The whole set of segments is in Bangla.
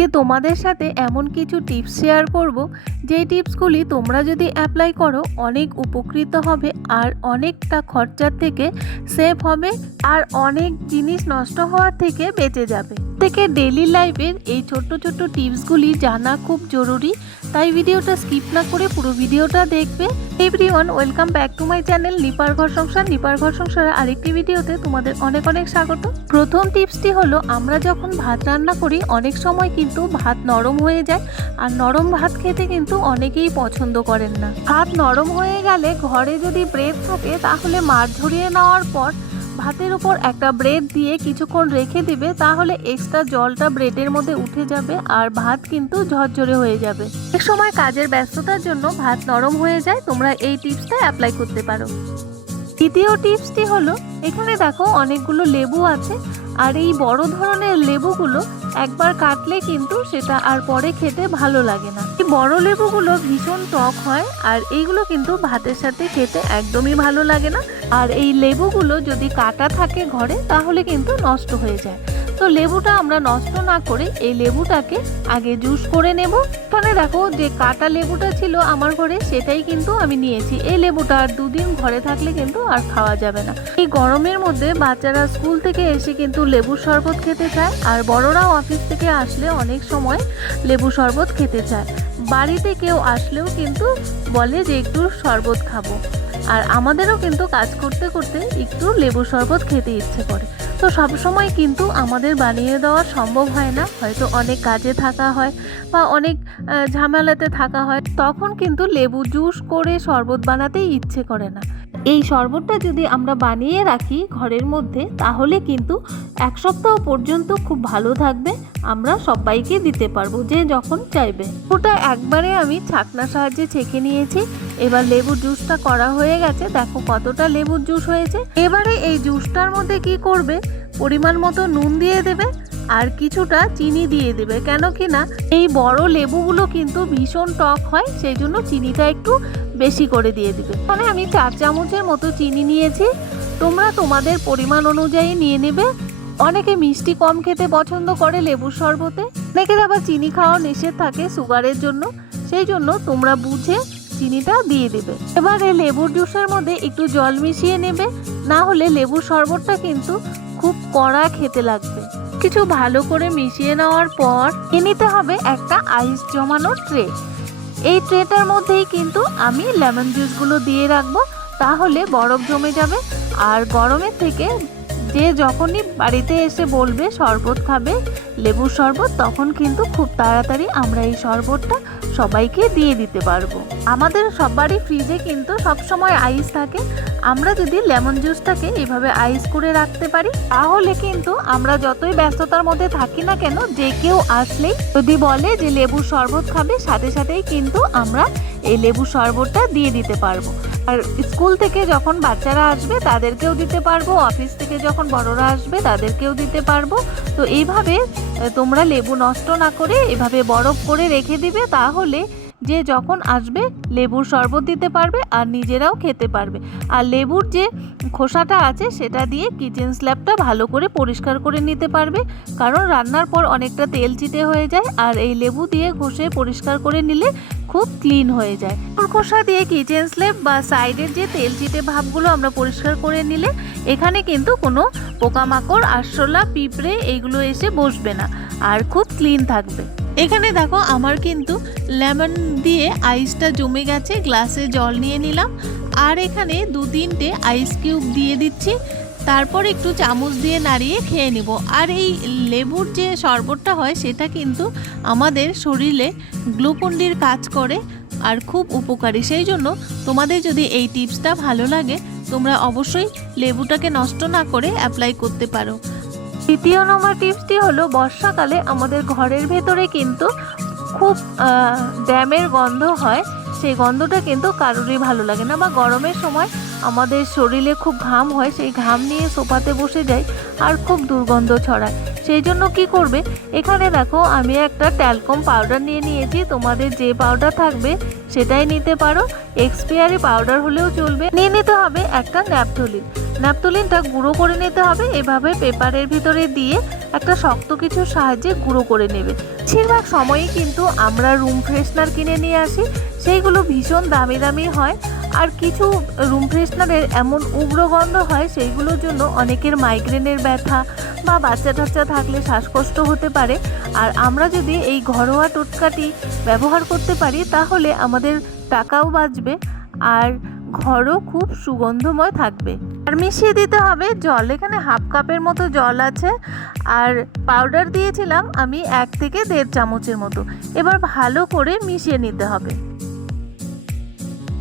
আজকে তোমাদের সাথে এমন কিছু টিপস শেয়ার করব যেই টিপসগুলি তোমরা যদি অ্যাপ্লাই করো, অনেক উপকৃত হবে আর অনেকটা খরচার থেকে সেভ হবে আর অনেক জিনিস নষ্ট হওয়ার থেকে বেঁচে যাবে। থেকে ডেলি লাইফের এই ছোট্ট ছোট্ট টিপসগুলি জানা খুব জরুরি। তাই ভিডিওটা স্কিপ না করে পুরো ভিডিওটা দেখবে। Everyone welcome back to my channel নিপার ঘর সংসার নিপার ঘর সংসারের আরেকটি ভিডিওতে তোমাদের অনেক অনেক স্বাগত। প্রথম টিপসটি হলো, আমরা যখন ভাত রান্না করি, অনেক সময় কিন্তু ভাত নরম হয়ে যায়। আর নরম ভাত খেতে কিন্তু অনেকেই পছন্দ করেন না। ভাত নরম হয়ে গেলে ঘরে যদি ব্রেড থাকে, তাহলে মার ঝরিয়ে নেওয়ার পর ভাতের উপর একটা ব্রেড দিয়ে কিছুক্ষণ রেখে দিবে, তাহলে এক্সট্রা জলটা ব্রেডের মধ্যে উঠে যাবে আর ভাত কিন্তু ঝরঝরে হয়ে যাবে। এক সময় কাজের ব্যস্ততার জন্য ভাত নরম হয়ে যায়, তোমরা এই টিপসটা অ্যাপ্লাই করতে পারো। দ্বিতীয় টিপসটি হলো, এখানে দেখো অনেকগুলো লেবু আছে, আর এই বড় ধরনের লেবুগুলো একবার কাটলে কিন্তু সেটা আর পরে খেতে ভালো লাগে না। এই বড় লেবুগুলো ভীষণ টক হয় আর এইগুলো কিন্তু ভাতের সাথে খেতে একদমই ভালো লাগে না। আর এই লেবুগুলো যদি কাটা থাকে ঘরে তাহলে কিন্তু নষ্ট হয়ে যায়। তো লেবুটা আমরা নষ্ট না করে এই লেবুটাকে আগে জুস করে নেব। এখানে দেখো যে কাটা লেবুটা ছিল আমার ঘরে, সেটাই কিন্তু আমি নিয়েছি। এই লেবুটা আর দুদিন ঘরে থাকলে কিন্তু আর খাওয়া যাবে না। এই গরমের মধ্যে বাচ্চারা স্কুল থেকে এসে কিন্তু লেবুর শরবত খেতে চায়, আর বড়রাও অফিস থেকে আসলে অনেক সময় লেবু শরবত খেতে চায়। বাড়িতে কেউ আসলেও কিন্তু বলে যে একটু শরবত খাব। আর আমাদেরও কিন্তু কাজ করতে করতে একটু লেবু শরবত খেতে ইচ্ছে করে। তো সব সময় কিন্তু আমাদের বানিয়ে দেওয়া সম্ভব হয় না। হয়তো অনেক কাজে থাকা হয় বা অনেক ঝামেলাতে থাকা হয়। তখন কিন্তু লেবু জুস করে শরবত বানাতেই ইচ্ছে করে না। এই শরবতটা যদি আমরা বানিয়ে রাখি ঘরের মধ্যে, তাহলে কিন্তু এক সপ্তাহ পর্যন্ত খুব ভালো থাকবে, আমরা সবাইকে দিতে পারব যে যখন চাইবে। ওটা একবারে আমি ছাকনা সাহায্যে ছেঁকে নিয়েছি, এবার লেবুর জুসটা করা হয়ে গেছে, দেখো কতটা লেবুর জুস হয়েছে। এবারে এই জুসটার মধ্যে কি করবে? পরিমাণ মতো নুন দিয়ে দেবে আর কিছুটা চিনি দিয়ে দেবে, কেন কি না? এই বড় লেবুগুলো কিন্তু ভীষণ টক হয়, সেই জন্য চিনিটা একটু বেশি করে দিয়ে দিবে। মানে আমি চার চামচের মতো চিনি নিয়েছি। তোমরা তোমাদের পরিমাণ অনুযায়ী নিয়ে নেবে। অনেকে মিষ্টি কম খেতে পছন্দ করে লেবুর শরবতে। অনেকের আবার চিনি খাওয়া নিষেধ থাকে সুগারের জন্য। সেই জন্য তোমরা বুঝে চিনিটা দিয়ে দেবে। এবারে লেবুর জুসের মধ্যে একটু জল মিশিয়ে নেবে। না হলে লেবুর শরবতটা কিন্তু খুব কড়া খেতে লাগবে। কিছু ভালো করে মিশিয়ে নেওয়ার পর নিতে হবে একটা আইস জমানোর ট্রে। এই ট্রেটার মধ্যেই কিন্তু আমি লেমন জুসগুলো দিয়ে রাখব, তাহলে বরফ জমে যাবে। আর গরমের থেকে যে যখনই বাড়িতে এসে বলবে, শরবত খাবে লেবুর শরবত, তখন কিন্তু খুব তাড়াতাড়ি আমরা এই শরবতটা সবাইকে দিয়ে দিতে পারব। আমাদের সবারই ফ্রিজে কিন্তু সবসময় আইস থাকে। আমরা যদি লেমন জুসটাকে এভাবে আইস করে রাখতে পারি, তাহলে কিন্তু আমরা যতই ব্যস্ততার মধ্যে থাকি না কেন, যে কেউ আসলেই যদি বলে যে লেবুর শরবত খাবে, সাথে সাথেই কিন্তু আমরা এই লেবু শরবতটা দিয়ে দিতে পারব। আর স্কুল থেকে যখন বাচ্চারা আসবে, তাদেরকেও দিতে পারব। অফিস থেকে যখন বড়রা আসবে, তাদেরকেও দিতে পারব। তো এইভাবে তোমরা লেবু নষ্ট না করে এভাবে বরফ করে রেখে দিবে, তাহলে যে যখন আসবে, লেবুর শরবত দিতে পারবে আর নিজেরাও খেতে পারবে। আর লেবুর যে খোসাটা আছে, সেটা দিয়ে কিচেন স্ল্যাবটা ভালো করে পরিষ্কার করে নিতে পারবে। কারণ রান্নার পর অনেকটা তেল চিটে হয়ে যায় আর এই লেবু দিয়ে ঘষে পরিষ্কার করে নিলে খুব ক্লিন হয়ে যায়। খোসা দিয়ে কিচেন স্ল্যাব বা সাইডের যে তেল চিটে ভাবগুলো আমরা পরিষ্কার করে নিলে, এখানে কিন্তু কোনো পোকামাকড়, আরশোলা, পিঁপড়ে এইগুলো এসে বসবে না। আর খুব ক্লিন থাকবে। এখানে দেখো আমার কিন্তু লেমন দিয়ে আইসটা জমে গেছে, গ্লাসে জল নিয়ে নিলাম। আর এখানে দু তিনটে আইস কিউব দিয়ে দিচ্ছি। তারপর একটু চামচ দিয়ে নাড়িয়ে খেয়ে নেব। আর এই লেবুর যে শরবতটা হয়, সেটা কিন্তু আমাদের শরীরে গ্লুকন্ডির কাজ করে আর খুব উপকারী। সেই জন্য তোমাদের যদি এই টিপসটা ভালো লাগে, তোমরা অবশ্যই লেবুটাকে নষ্ট না করে অ্যাপ্লাই করতে পারো। দ্বিতীয় নম্বর টিপসটি হলো, বর্ষাকালে আমাদের ঘরের ভেতরে কিন্তু খুব ড্যামের গন্ধ হয়। সেই গন্ধটা কিন্তু কারোরই ভালো লাগে না বা গরমের সময় আমাদের শরীরে খুব ঘাম হয়, সেই ঘাম নিয়ে সোফাতে বসে যাই আর খুব দুর্গন্ধ ছড়ায়। সেই জন্য কি করবে? এখানে দেখো, আমি একটা ট্যালকম পাউডার নিয়ে নিয়েছি। তোমাদের যে পাউডার থাকবে সেটাই নিতে পারো। এক্সপিয়ারি পাউডার হলেও চলবে। নিয়ে নিতে হবে একটা ন্যাপথলিন। ন্যাপথলিনটা গুঁড়ো করে নিতে হবে। এভাবে পেপারের ভিতরে দিয়ে একটা শক্ত কিছুর সাহায্যে গুঁড়ো করে নেবে। বেশিরভাগ সময়ই কিন্তু আমরা রুম ফ্রেশনার কিনে নিয়ে আসি। সেইগুলো ভীষণ দামি দামি হয়। আর কিছু রুম ফ্রেশনারের এমন উগ্র গন্ধ হয়, সেইগুলোর জন্য অনেকের মাইগ্রেনের ব্যথা বা বাচ্চা টাচ্চা থাকলে শ্বাসকষ্ট হতে পারে। আর আমরা যদি এই ঘরোয়া টোটকাটি ব্যবহার করতে পারি, তাহলে আমাদের টাকাও বাঁচবে। আর ঘরও খুব সুগন্ধময় থাকবে। আর মিশিয়ে দিতে হবে জল। এখানে হাফ কাপের মতো জল আছে। আর পাউডার দিয়েছিলাম আমি এক থেকে দেড় চামচের মতো। এবার ভালো করে মিশিয়ে নিতে হবে।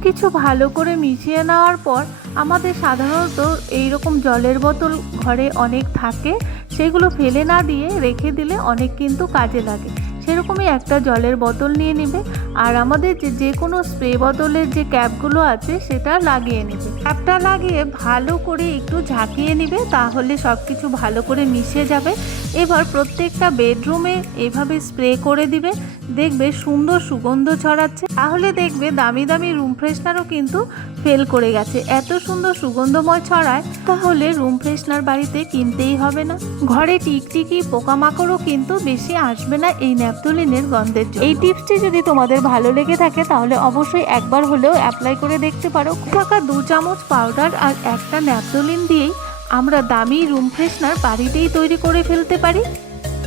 কিছু ভালো করে মিশিয়ে নেওয়ার পর আমাদের সাধারণত এই রকম জলের বোতল ঘরে অনেক থাকে। সেগুলো ফেলে না দিয়ে রেখে দিলে অনেক কিন্তু কাজে লাগে। সেরকমই একটা জলের বোতল নিয়ে নেবে। আর আমাদের যে যে কোনো স্প্রে বোতলের যে ক্যাপগুলো আছে, সেটা লাগিয়ে নেবে। ক্যাপটা লাগিয়ে ভালো করে একটু ঝাঁকিয়ে নেবে, তাহলে সব কিছু ভালো করে মিশে যাবে। এবার প্রত্যেকটা বেডরুমে এভাবে স্প্রে করে দিবে। দেখবে সুন্দর সুগন্ধ ছড়াচ্ছে। তাহলে দেখবে দামি দামি রুম ফ্রেশনারও কিন্তু ফেল করে গেছে। এত সুন্দর সুগন্ধময় ছড়ায়, তাহলে রুম ফ্রেশনার বাড়িতে কিনতেই হবে না। ঘরে টিকটিকি, পোকামাকড়ও কিন্তু বেশি আসবে না এই ন্যাপথলিনের গন্ধের জন্য। এই টিপসটি যদি তোমাদের ভালো লেগে থাকে, তাহলে অবশ্যই একবার হলেও অ্যাপ্লাই করে দেখতে পারো। থাকা দু চামচ পাউডার আর একটা ন্যাপথলিন দিয়েই আমরা দামি রুম ফ্রেশনার বাড়িতেই তৈরি করে ফেলতে পারি।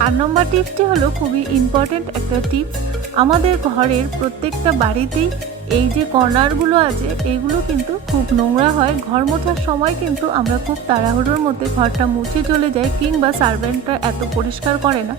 আট নম্বর টিপসটি হলো খুবই ইম্পর্ট্যান্ট একটা টিপস আমাদের ঘরের প্রত্যেকটা বাড়িতেই এই যে কর্নারগুলো আছে, এগুলো কিন্তু খুব নোংরা হয়। ঘর মোছার সময় কিন্তু আমরা খুব তাড়াহুড়োর মধ্যে ঘরটা মুছে চলে যাই কিংবা সার্ভেন্টরা এত পরিষ্কার করে না।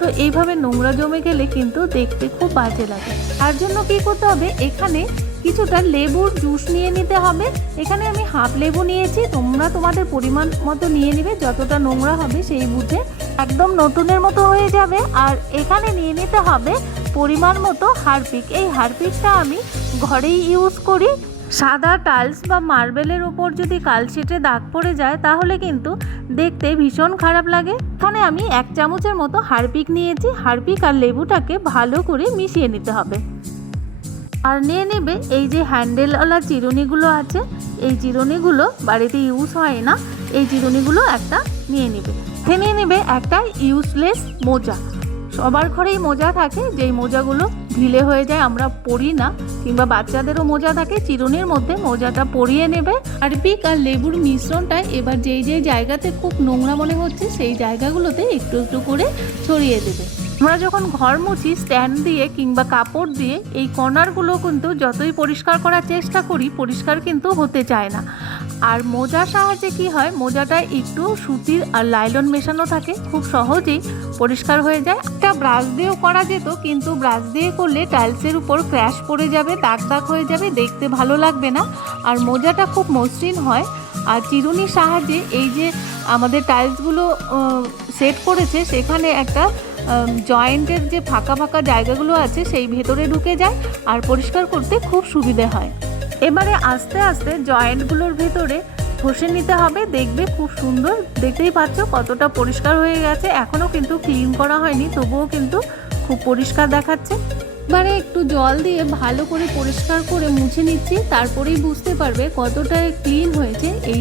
তো এইভাবে নোংরা জমে গেলে কিন্তু দেখতে খুব বাজে লাগে। তার জন্য কি করতে হবে? এখানে কিছুটা লেবুর জুস নিয়ে নিতে হবে। এখানে আমি হাফ লেবু নিয়েছি। তোমরা তোমাদের পরিমাণ মতো নিয়ে নেবে। যতটা নোংরা হবে সেই বুঝে একদম নতুনের মতো হয়ে যাবে। আর এখানে নিয়ে নিতে হবে পরিমাণ মতো হারপিক। এই হারপিকটা আমি ঘরেই ইউজ করি। সাদা টাইলস বা মার্বেলের ওপর যদি কালশিটে দাগ পড়ে যায়, তাহলে কিন্তু দেখতে ভীষণ খারাপ লাগে। এখানে আমি এক চামচের মতো হারপিক নিয়েছি। হারপিক আর লেবুটাকে ভালো করে মিশিয়ে নিতে হবে। আর নিয়ে নেবে এই যে হ্যান্ডেলওয়ালা চিরুনিগুলো আছে। এই চিরুনিগুলো বাড়িতে ইউজ হয় না। এই চিরুনিগুলো একটা নিয়ে নেবে। সে নিয়ে নেবে একটা ইউজলেস মোজা। সবার ঘরেই মোজা থাকে। যেই মোজাগুলো ঢিলে হয়ে যায়, আমরা পরি না। কিংবা বাচ্চাদেরও মোজা থাকে, চিরুনির মধ্যে মোজাটা পরিয়ে নেবে। আর পিক আর লেবুর মিশ্রণটা এবার যেই যেই জায়গাতে খুব নোংরা মনে হচ্ছে, সেই জায়গাগুলোতে একটু একটু করে ছড়িয়ে দেবে। আমরা যখন ঘর মুছি, স্ট্যান্ড দিয়ে কিংবা কাপড় দিয়ে, এই কর্নারগুলো কিন্তু যতই পরিষ্কার করার চেষ্টা করি, পরিষ্কার কিন্তু হতে চায় না। আর মোজার সাহায্যে কি হয়? মোজাটা একটু সুতির আর লাইলন মেশানো থাকে। খুব সহজেই পরিষ্কার হয়ে যায়। একটা ব্রাশ দিয়েও করা যেত, কিন্তু ব্রাশ দিয়ে করলে টাইলসের উপর ক্র্যাশ পড়ে যাবে, দাগ দাগ হয়ে যাবে, দেখতে ভালো লাগবে না। আর মোজাটা খুব মসৃণ হয়। আর চিরুনির সাহায্যে এই যে আমাদের টাইলসগুলো সেট করেছে, সেখানে একটা জয়েন্টের যে ফাঁকা ফাঁকা জায়গাগুলো আছে, সেই ভেতরে ঢুকে যায়। আর পরিষ্কার করতে খুব সুবিধে হয়। এবারে আস্তে আস্তে জয়েন্টগুলোর ভেতরে ঘষে নিতে হবে। দেখবে খুব সুন্দর, দেখতেই পাচ্ছ কতটা পরিষ্কার হয়ে গেছে। এখনও কিন্তু ক্লিন করা হয়নি, তবুও কিন্তু খুব পরিষ্কার দেখাচ্ছে। এবারে একটু জল দিয়ে ভালো করে পরিষ্কার করে মুছে নিচ্ছি, তারপরেই বুঝতে পারবে কতটা ক্লিন হয়েছে এই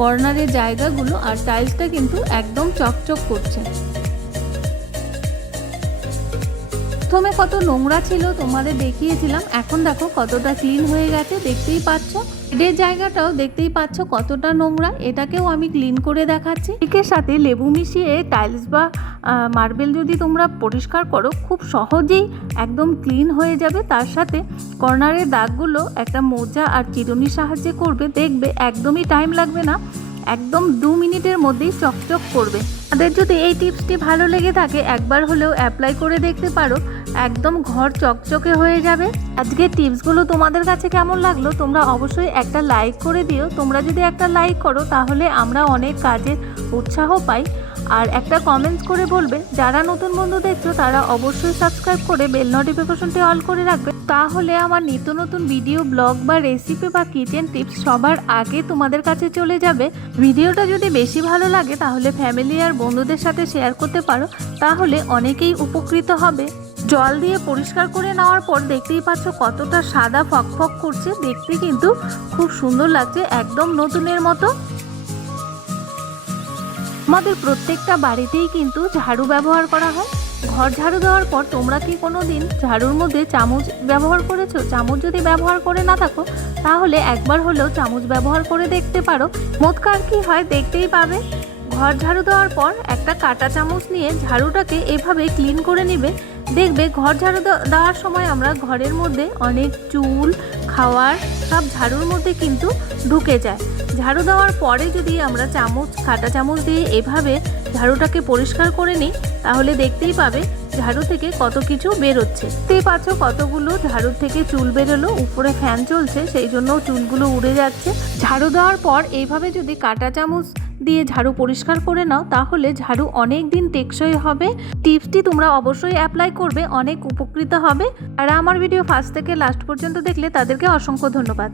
কর্নারের জায়গাগুলো। আর টাইলসটা কিন্তু একদম চকচক করছে। প্রথমে কত নোংরা ছিল তোমাদের দেখিয়েছিলাম, এখন দেখো কতটা ক্লিন হয়ে গেছে, দেখতেই পাচ্ছ। বেডের জায়গাটাও দেখতেই পাচ্ছ কতটা নোংরা, এটাকেও আমি ক্লিন করে দেখাচ্ছি। এর সাথে লেবু মিশিয়ে টাইলস বা মার্বেল যদি তোমরা পরিষ্কার করো, খুব সহজেই একদম ক্লিন হয়ে যাবে। তার সাথে কর্নারের দাগগুলো একটা মোজা আর চিরুনির সাহায্যে করবে, দেখবে একদমই টাইম লাগবে না, একদম দু মিনিটের মধ্যেই চকচক করবে। তাদের যদি এই টিপসটি ভালো লেগে থাকে, একবার হলেও অ্যাপ্লাই করে দেখতে পারো। একদম ঘর চকচকে হয়ে যাবে। আজকে টিপসগুলো তোমাদের কাছে কেমন লাগল, তোমরা অবশ্যই একটা লাইক করে দিও। তোমরা যদি একটা লাইক করো, তাহলে আমরা অনেক কাজের উৎসাহ পাই। আর একটা কমেন্টস করে বলবে, যারা নতুন বন্ধু দেখছ, তারা অবশ্যই সাবস্ক্রাইব করে বেল নোটিফিকেশনটি অল করে রাখবে। তাহলে আমার নিত্য নতুন ভিডিও ব্লগ বা রেসিপি বা কিচেন টিপস সবার আগে তোমাদের কাছে চলে যাবে। ভিডিওটা যদি বেশি ভালো লাগে, তাহলে ফ্যামিলি আর বন্ধুদের সাথে শেয়ার করতে পারো। তাহলে অনেকেই উপকৃত হবে। জল দিয়ে পরিষ্কার করে নেওয়ার পর দেখতেই পাচ্ছ কতটা সাদা ফকফক করছে। দেখতে কিন্তু খুব সুন্দর লাগছে, একদম নতুনের মতো। আমাদের প্রত্যেকটা বাড়িতেই কিন্তু ঝাড়ু ব্যবহার করা হয়। ঘর ঝাড়ু দেওয়ার পর তোমরা কি কোনো দিন ঝাড়ুর মধ্যে চামচ ব্যবহার করেছ? চামচ যদি ব্যবহার করে না থাকো, তাহলে একবার হলেও চামচ ব্যবহার করে দেখতে পারো। মোৎকার কি হয়? দেখতেই পাবে। ঘর ঝাড়ু দেওয়ার পর একটা কাঁটা চামচ নিয়ে ঝাড়ুটাকে এভাবে ক্লিন করে নেবে। দেখবে ঘর ঝাড়ু দেওয়ার সময় আমরা ঘরের মধ্যে অনেক চুল, খাওয়ার সব ঝাড়ুর মধ্যে কিন্তু ঢুকে যায়। ঝাড়ু দেওয়ার পরে যদি আমরা চামচ, কাঁটা চামচ দিয়ে এভাবে ঝাড়ুটাকে পরিষ্কার করে নিই, তাহলে দেখতেই পাবে ঝাড়ু থেকে কত কিছু বেরোচ্ছে। দেখতেই পাচ্ছ কতগুলো ঝাড়ুর থেকে চুল বেরোলো, উপরে ফ্যান চলছে, সেই জন্য চুলগুলো উড়ে যাচ্ছে। ঝাড়ু দেওয়ার পর এইভাবে যদি কাঁটা চামচ দিয়ে ঝাড়ু পরিষ্কার করে নাও, তাহলে ঝাড়ু অনেক দিন টেকসই হবে। টিপসটি তোমরা অবশ্যই অ্যাপ্লাই করবে, অনেক উপকৃত হবে। আর আমার ভিডিও ফার্স্ট থেকে লাস্ট পর্যন্ত দেখলে তাদেরকে অসংখ্য ধন্যবাদ।